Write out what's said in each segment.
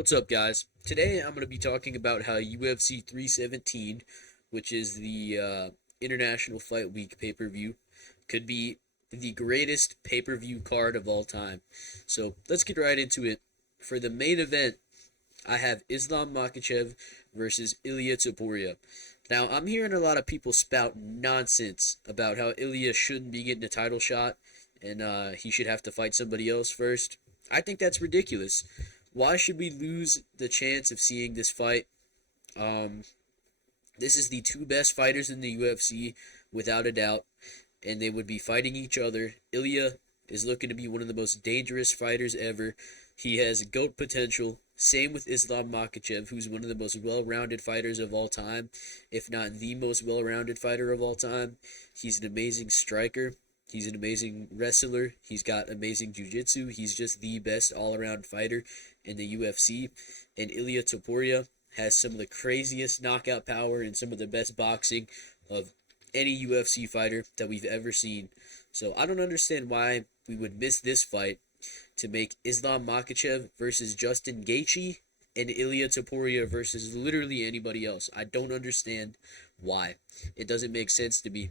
What's up, guys? Today I'm going to be talking about how UFC 317, which is the International Fight Week pay-per-view, could be the greatest pay-per-view card of all time. So let's get right into it. For the main event, I have Islam Makhachev versus Ilia Topuria. Now, I'm hearing a lot of people spout nonsense about how Ilia shouldn't be getting a title shot and he should have to fight somebody else first. I think that's ridiculous. Why should we lose the chance of seeing this fight? Um, this is the two best fighters in the UFC, without a doubt, and they would be fighting each other. Ilya is looking to be one of the most dangerous fighters ever. He has GOAT potential. Same with Islam Makhachev, who's one of the most well-rounded fighters of all time, if not the most well-rounded fighter of all time. He's an amazing striker. He's an amazing wrestler. He's got amazing jiu-jitsu. He's just the best all-around fighter in the UFC. And Ilia Topuria has some of the craziest knockout power and some of the best boxing of any UFC fighter that we've ever seen. So I don't understand why we would miss this fight to make Islam Makhachev versus Justin Gaethje and Ilia Topuria versus literally anybody else. I don't understand why. It doesn't make sense to me.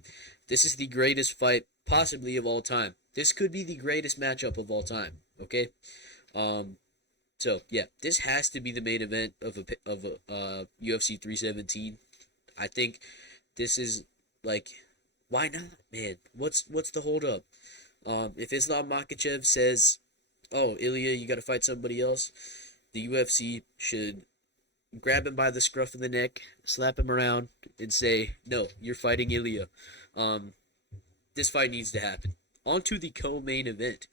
This is the greatest fight possibly of all time. This could be the greatest matchup of all time. Okay. Um. So yeah, this has to be the main event of UFC 317. I think this is like, why not, man? What's the hold up? If Islam Makhachev says, "Oh, Ilya, you got to fight somebody else," the UFC should grab him by the scruff of the neck, slap him around, and say, "No, you're fighting Ilya." Um, this fight needs to happen. On to the co-main event.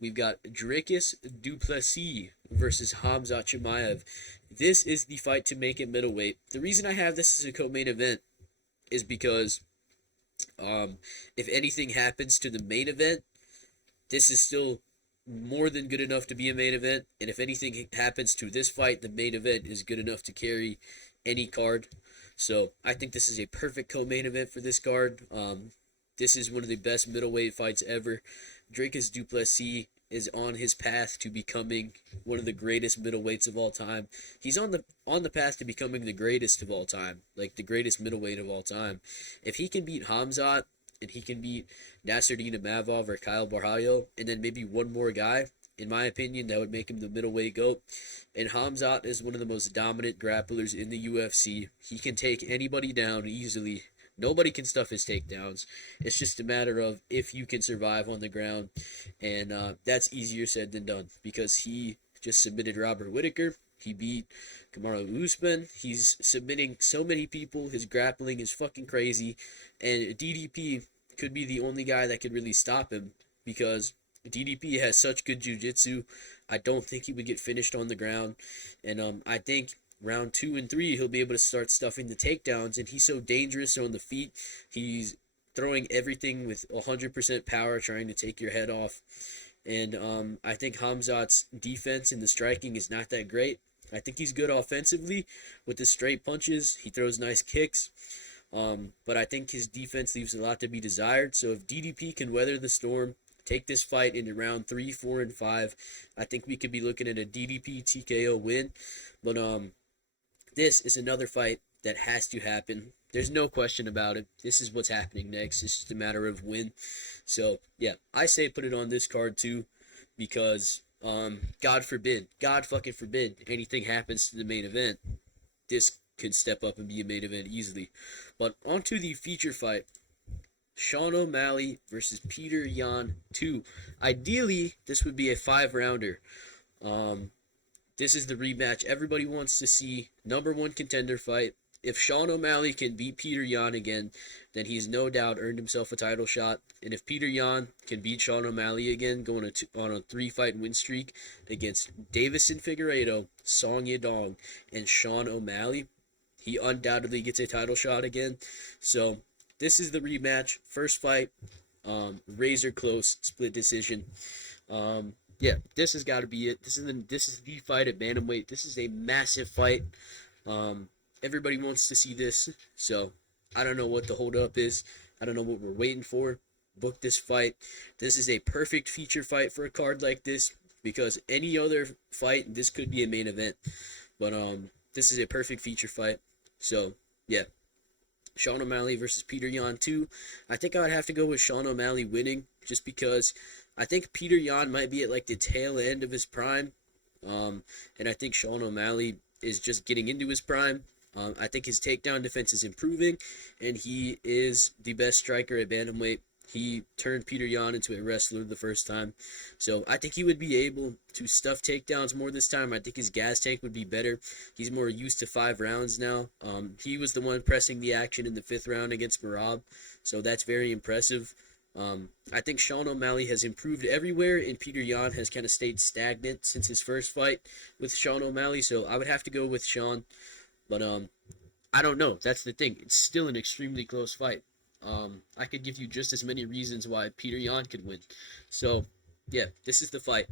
We've got Dricus du Plessis versus Khamzat Chimaev. This is the fight to make it middleweight. The reason I have this as a co-main event is because if anything happens to the main event, this is still more than good enough to be a main event. And if anything happens to this fight, the main event is good enough to carry any card. So I think this is a perfect co-main event for this card. This is one of the best middleweight fights ever. Dricus du Plessis is on his path to becoming one of the greatest middleweights of all time. He's on the path to becoming the greatest of all time, like the greatest middleweight of all time. If he can beat Khamzat and he can beat Nasruddin Imavov or Kyle Barhallo, and then maybe one more guy, in my opinion, that would make him the middleweight GOAT. And Khamzat is one of the most dominant grapplers in the UFC. He can take anybody down easily. Nobody can stuff his takedowns. It's just a matter of if you can survive on the ground. And that's easier said than done because he just submitted Robert Whittaker. He beat Kamaru Usman. He's submitting so many people. His grappling is fucking crazy. And DDP could be the only guy that could really stop him because DDP has such good jiu-jitsu. I don't think he would get finished on the ground. And I think round 2 and 3, he'll be able to start stuffing the takedowns, and he's so dangerous on the feet. He's throwing everything with 100% power, trying to take your head off. And I think Khamzat's defense and the striking is not that great. I think he's good offensively with the straight punches. He throws nice kicks. But I think his defense leaves a lot to be desired. So if DDP can weather the storm, take this fight into round 3, 4, and 5, I think we could be looking at a DDP TKO win. But this is another fight that has to happen. There's no question about it. This is what's happening next. It's just a matter of when. So, yeah, I say put it on this card too because, God forbid, God fucking forbid anything happens to the main event. This could step up and be a main event easily. But on to the feature fight. Sean O'Malley versus Peter Yan 2. Ideally, this would be a 5-rounder. This is the rematch everybody wants to see. Number 1 contender fight. If Sean O'Malley can beat Peter Yan again, then he's no doubt earned himself a title shot. And if Peter Yan can beat Sean O'Malley again, going on a 3-fight win streak against Davison Figueiredo, Song Yadong, and Sean O'Malley, he undoubtedly gets a title shot again. So this is the rematch. First fight, razor close, split decision. Yeah, this has got to be it. This is the fight at bantamweight. This is a massive fight. Everybody wants to see this, so I don't know what the hold up is. I don't know what we're waiting for. Book this fight. This is a perfect feature fight for a card like this. because any other fight, this could be a main event. But this is a perfect feature fight. So yeah, Sean O'Malley versus Peter Yan 2. I think I would have to go with Sean O'Malley winning, just because I think Peter Yan might be at like the tail end of his prime. And I think Sean O'Malley is just getting into his prime. I think his takedown defense is improving, and he is the best striker at bantamweight. He turned Peter Yan into a wrestler the first time. So I think he would be able to stuff takedowns more this time. I think his gas tank would be better. He's more used to 5 rounds now. He was the one pressing the action in the 5th round against Marab. So that's very impressive. I think Sean O'Malley has improved everywhere, and Peter Yan has kind of stayed stagnant since his first fight with Sean O'Malley. So I would have to go with Sean. But I don't know. That's the thing. It's still an extremely close fight. I could give you just as many reasons why Peter Yan could win. So, yeah, this is the fight.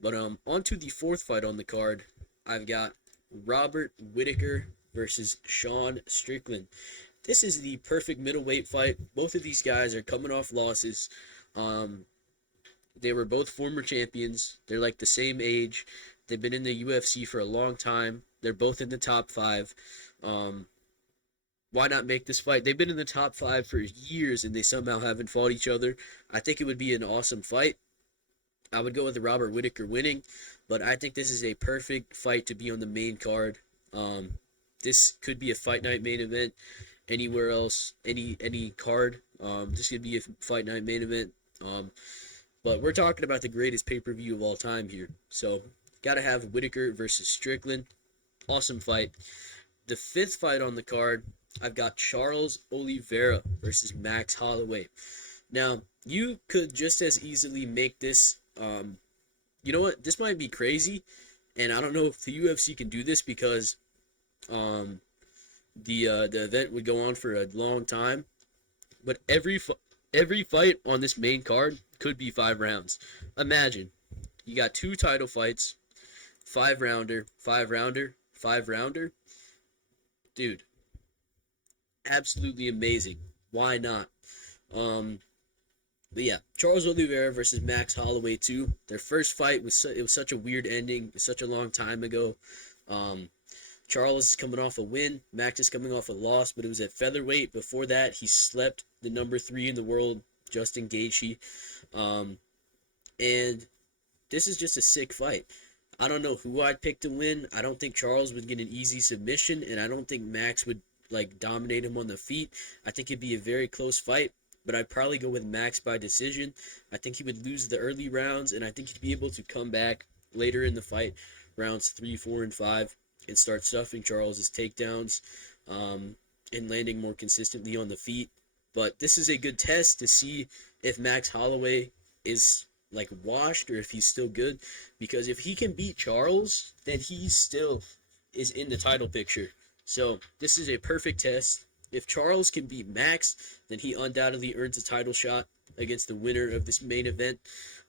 But on to the 4th fight on the card. I've got Robert Whittaker versus Sean Strickland. This is the perfect middleweight fight. Both of these guys are coming off losses. They were both former champions. They're like the same age. They've been in the UFC for a long time. They're both in the top 5. Why not make this fight? They've been in the top 5 for years, and they somehow haven't fought each other. I think it would be an awesome fight. I would go with the Robert Whittaker winning, but I think this is a perfect fight to be on the main card. This could be a fight night main event anywhere else, any card. This could be a fight night main event. But we're talking about the greatest pay-per-view of all time here. So, gotta have Whittaker versus Strickland. Awesome fight. The 5th fight on the card, I've got Charles Oliveira versus Max Holloway. Now, you could just as easily make this, you know what, this might be crazy, and I don't know if the UFC can do this because the event would go on for a long time, but every fight on this main card could be 5 rounds. Imagine, you got 2 title fights, 5-rounder, 5-rounder, 5-rounder. Dude, absolutely amazing. Why not? But yeah, Charles Oliveira versus Max Holloway 2. Their first fight was such a weird ending. It was such a long time ago. Charles is coming off a win. Max is coming off a loss, but it was at featherweight. Before that, he slept the number 3 in the world, Justin Gaethje. And this is just a sick fight. I don't know who I'd pick to win. I don't think Charles would get an easy submission, and I don't think Max would dominate him on the feet. I think it'd be a very close fight, but I'd probably go with Max by decision. I think he would lose the early rounds, and I think he'd be able to come back later in the fight, rounds 3, 4, and 5, and start stuffing Charles's takedowns, and landing more consistently on the feet. But this is a good test to see if Max Holloway is washed or if he's still good, because if he can beat Charles, then he still is in the title picture. So this is a perfect test. If Charles can beat Max, then he undoubtedly earns a title shot against the winner of this main event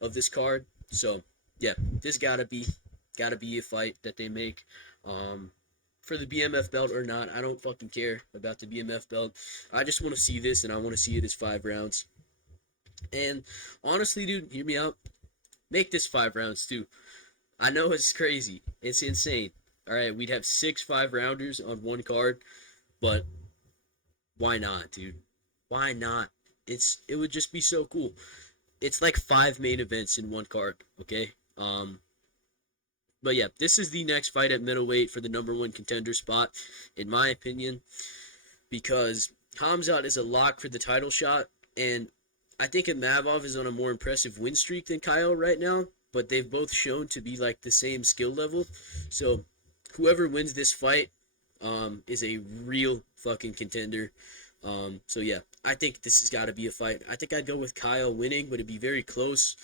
of this card. So yeah, this gotta be a fight that they make. For the BMF belt or not, I don't fucking care about the BMF belt. I just want to see this, and I want to see it as 5 rounds. And honestly, dude, hear me out. Make this 5 rounds too. I know it's crazy. It's insane. Alright, we'd have 6 5-rounders on one card, but why not, dude? Why not? It would just be so cool. It's like 5 main events in one card, okay? But yeah, this is the next fight at middleweight for the number 1 contender spot, in my opinion, because Khamzat is a lock for the title shot, and I think Imavov is on a more impressive win streak than Kyle right now, but they've both shown to be the same skill level. So whoever wins this fight is a real fucking contender. So yeah, I think this has got to be a fight. I think I'd go with Kyle winning, but it'd be very close.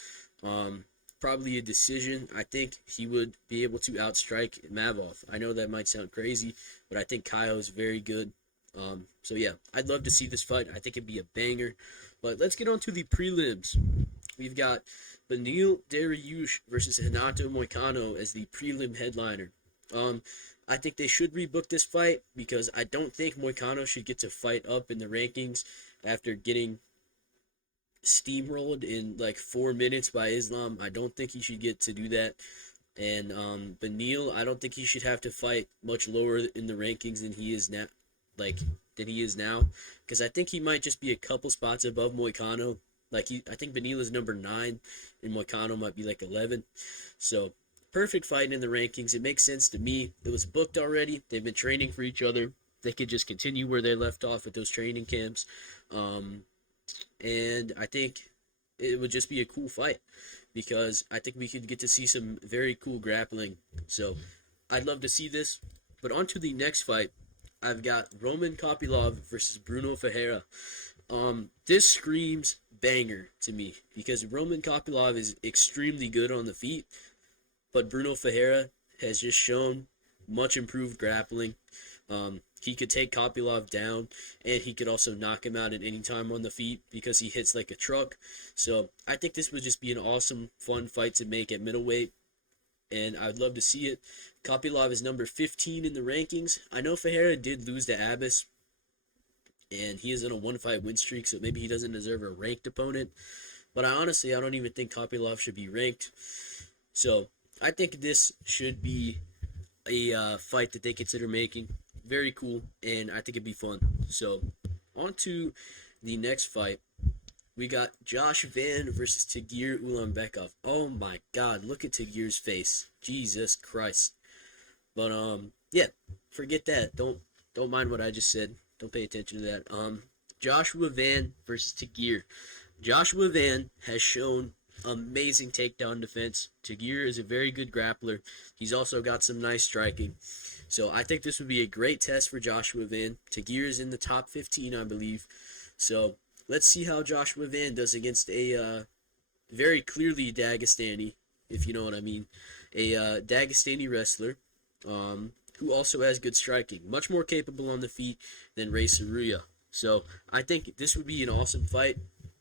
Probably a decision. I think he would be able to outstrike Imavov. I know that might sound crazy, but I think Kyle is very good. So yeah, I'd love to see this fight. I think it'd be a banger. But let's get on to the prelims. We've got Beneil Dariush versus Renato Moicano as the prelim headliner. I think they should rebook this fight because I don't think Moicano should get to fight up in the rankings after getting steamrolled in like 4 minutes by Islam. I don't think he should get to do that. And Beneil, I don't think he should have to fight much lower in the rankings than he is now, like than he is now, because I think he might just be a couple spots above Moicano. I think Beneil is number 9, and Moicano might be like 11. So perfect fight in the rankings. It makes sense to me. It was booked already. They've been training for each other. They could just continue where they left off at those training camps. And I think it would just be a cool fight because I think we could get to see some very cool grappling. So I'd love to see this. But on to the next fight. I've got Roman Kopylov versus Bruno Ferreira. This screams banger to me because Roman Kopylov is extremely good on the feet, but Bruno Ferreira has just shown much improved grappling. He could take Kopylov down, and he could also knock him out at any time on the feet because he hits like a truck. So I think this would just be an awesome, fun fight to make at middleweight, and I'd love to see it. Kopylov is number 15 in the rankings. I know Ferreira did lose to Abbas, and he is in a one-fight win streak, so maybe he doesn't deserve a ranked opponent. But I don't even think Kopylov should be ranked. So I think this should be a fight that they consider making. Very cool, and I think it'd be fun. So, on to the next fight. We got Josh Van versus Tagir Ulanbekov. Oh my God, look at Tagir's face. Jesus Christ. But yeah, forget that. Don't mind what I just said. Don't pay attention to that. Joshua Van versus Tagir. Joshua Van has shown amazing takedown defense. Tagir is a very good grappler. He's also got some nice striking. So I think this would be a great test for Joshua Van. Tagir is in the top 15, I believe. So let's see how Joshua Van does against a very clearly Dagestani, if you know what I mean. A Dagestani wrestler who also has good striking. Much more capable on the feet than Ray Saruya. So I think this would be an awesome fight,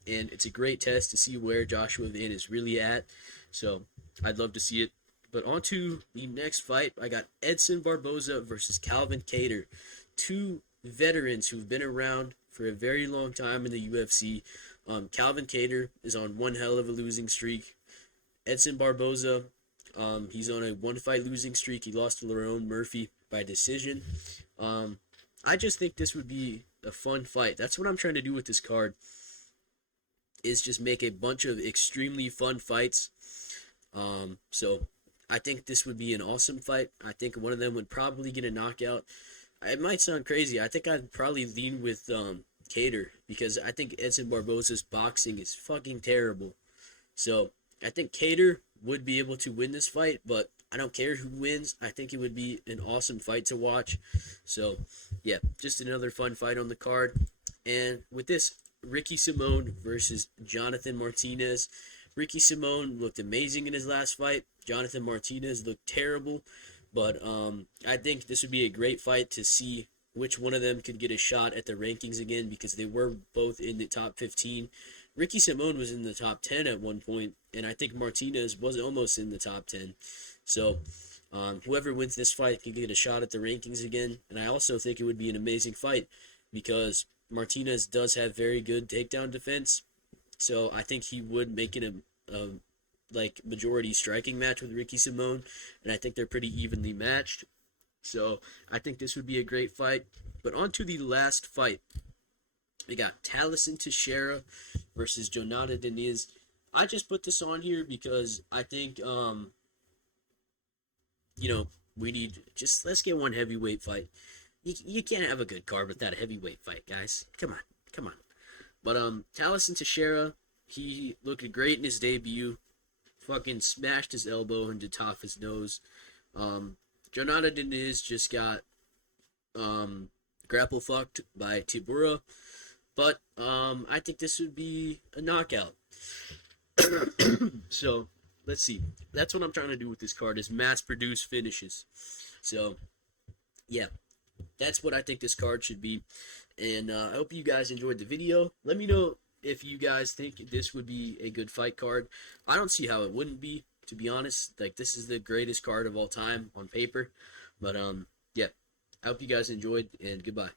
and it's a great test to see where Joshua Van is really at. So I'd love to see it. But on to the next fight, I got Edson Barboza versus Calvin Kattar. Two veterans who've been around for a very long time in the UFC. Calvin Kattar is on one hell of a losing streak. Edson Barboza, he's on a one-fight losing streak. He lost to Lerone Murphy by decision. I just think this would be a fun fight. That's what I'm trying to do with this card, is just make a bunch of extremely fun fights. So I think this would be an awesome fight. I think one of them would probably get a knockout. It might sound crazy. I think I'd probably lean with Kattar because I think Edson Barboza's boxing is fucking terrible. So I think Kattar would be able to win this fight, but I don't care who wins. I think it would be an awesome fight to watch. So yeah, just another fun fight on the card. And with this, Ricky Simón versus Jonathan Martinez. Ricky Simón looked amazing in his last fight. Jonathan Martinez looked terrible. But I think this would be a great fight to see which one of them could get a shot at the rankings again, because they were both in the top 15. Ricky Simón was in the top 10 at one point, and I think Martinez was almost in the top 10. So whoever wins this fight can get a shot at the rankings again. And I also think it would be an amazing fight because Martinez does have very good takedown defense. So I think he would make it a majority striking match with Ricky Simón, and I think they're pretty evenly matched. So I think this would be a great fight. But on to the last fight. We got Talison Teixeira versus Jonata Diniz. I just put this on here because I think we need let's get one heavyweight fight. You can't have a good card without a heavyweight fight, guys. Come on. But Talison Teixeira, he looked great in his debut. Fucking smashed his elbow into top of his nose. Jonata Diniz just got grapple fucked by Tibura. But I think this would be a knockout. So let's see. That's what I'm trying to do with this card, is mass produce finishes. So yeah, that's what I think this card should be. And I hope you guys enjoyed the video. Let me know if you guys think this would be a good fight card. I don't see how it wouldn't be, to be honest. This is the greatest card of all time on paper. But yeah, I hope you guys enjoyed, and goodbye.